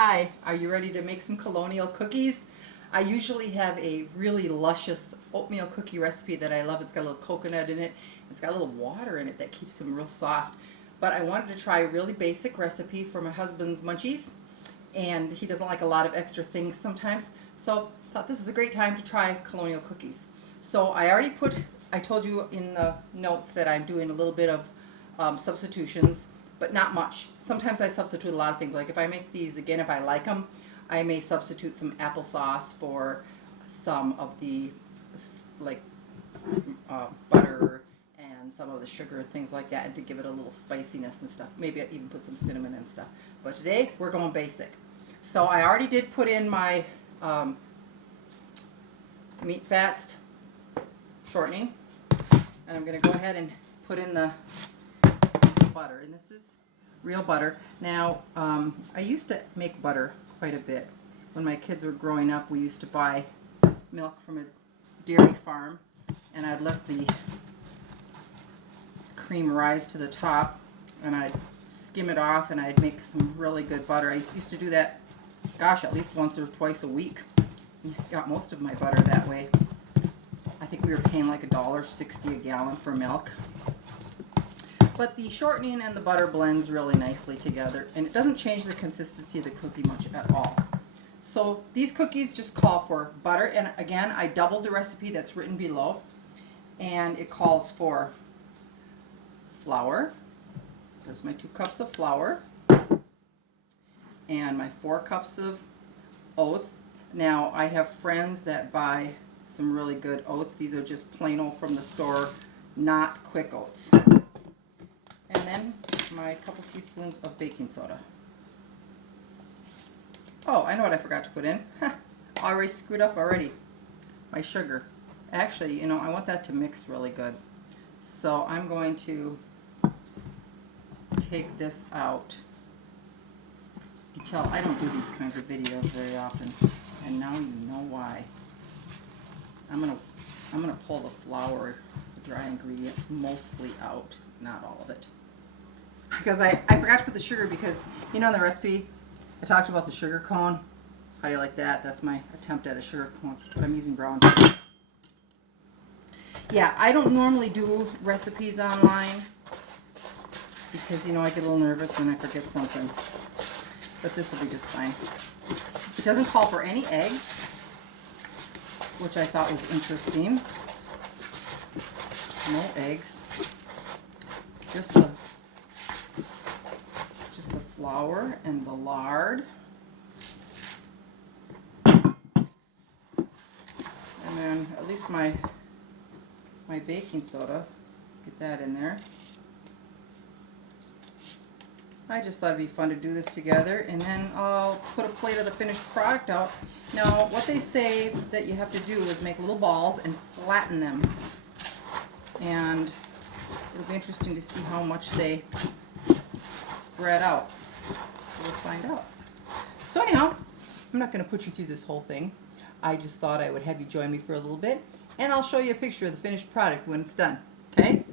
Hi, are you ready to make some Colonial cookies? I usually have a really luscious oatmeal cookie recipe that I love. It's got a little coconut in it. It's got a little water in it that keeps them real soft. But I wanted to try a really basic recipe for my husband's munchies, and he doesn't like a lot of extra things sometimes. So I thought this is a great time to try Colonial cookies. So I told you in the notes that I'm doing a little bit of substitutions, but not much. Sometimes I substitute a lot of things. Like if I make these again, if I like them, I may substitute some applesauce for some of the butter and some of the sugar, things like that, and to give it a little spiciness and stuff. Maybe I even put some cinnamon and stuff. But today we're going basic. So I already did put in my meat fats shortening, and I'm going to go ahead and put in the butter, and this is real butter. Now I used to make butter quite a bit. When my kids were growing up, we used to buy milk from a dairy farm, and I'd let the cream rise to the top, and I'd skim it off, and I'd make some really good butter. I used to do that, gosh, at least once or twice a week. Got most of my butter that way. I think we were paying like $1.60 a gallon for milk. But the shortening and the butter blends really nicely together, and it doesn't change the consistency of the cookie much at all. So these cookies just call for butter, and again, I doubled the recipe that's written below, and it calls for flour. There's my 2 cups of flour, and my 4 cups of oats. Now, I have friends that buy some really good oats. These are just plain old from the store, not quick oats. And then my couple teaspoons of baking soda. Oh, I know what I forgot to put in. I already screwed up already. My sugar. Actually, I want that to mix really good. So I'm going to take this out. You can tell I don't do these kinds of videos very often, and now you know why. I'm gonna pull the flour, the dry ingredients, mostly out, not all of it. Because I forgot to put the sugar, because in the recipe I talked about the sugar cone. How do you like that? That's my attempt at a sugar cone, but I'm using brown sugar. Yeah, I don't normally do recipes online because I get a little nervous and I forget something. But this will be just fine. It doesn't call for any eggs, which I thought was interesting. No eggs. Just the flour and the lard. And then at least my baking soda, get that in there. I just thought it'd be fun to do this together, and then I'll put a plate of the finished product out. Now, what they say that you have to do is make little balls and flatten them. And it'll be interesting to see how much they spread out. We'll find out. So anyhow, I'm not going to put you through this whole thing. I just thought I would have you join me for a little bit, and I'll show you a picture of the finished product when it's done. Okay?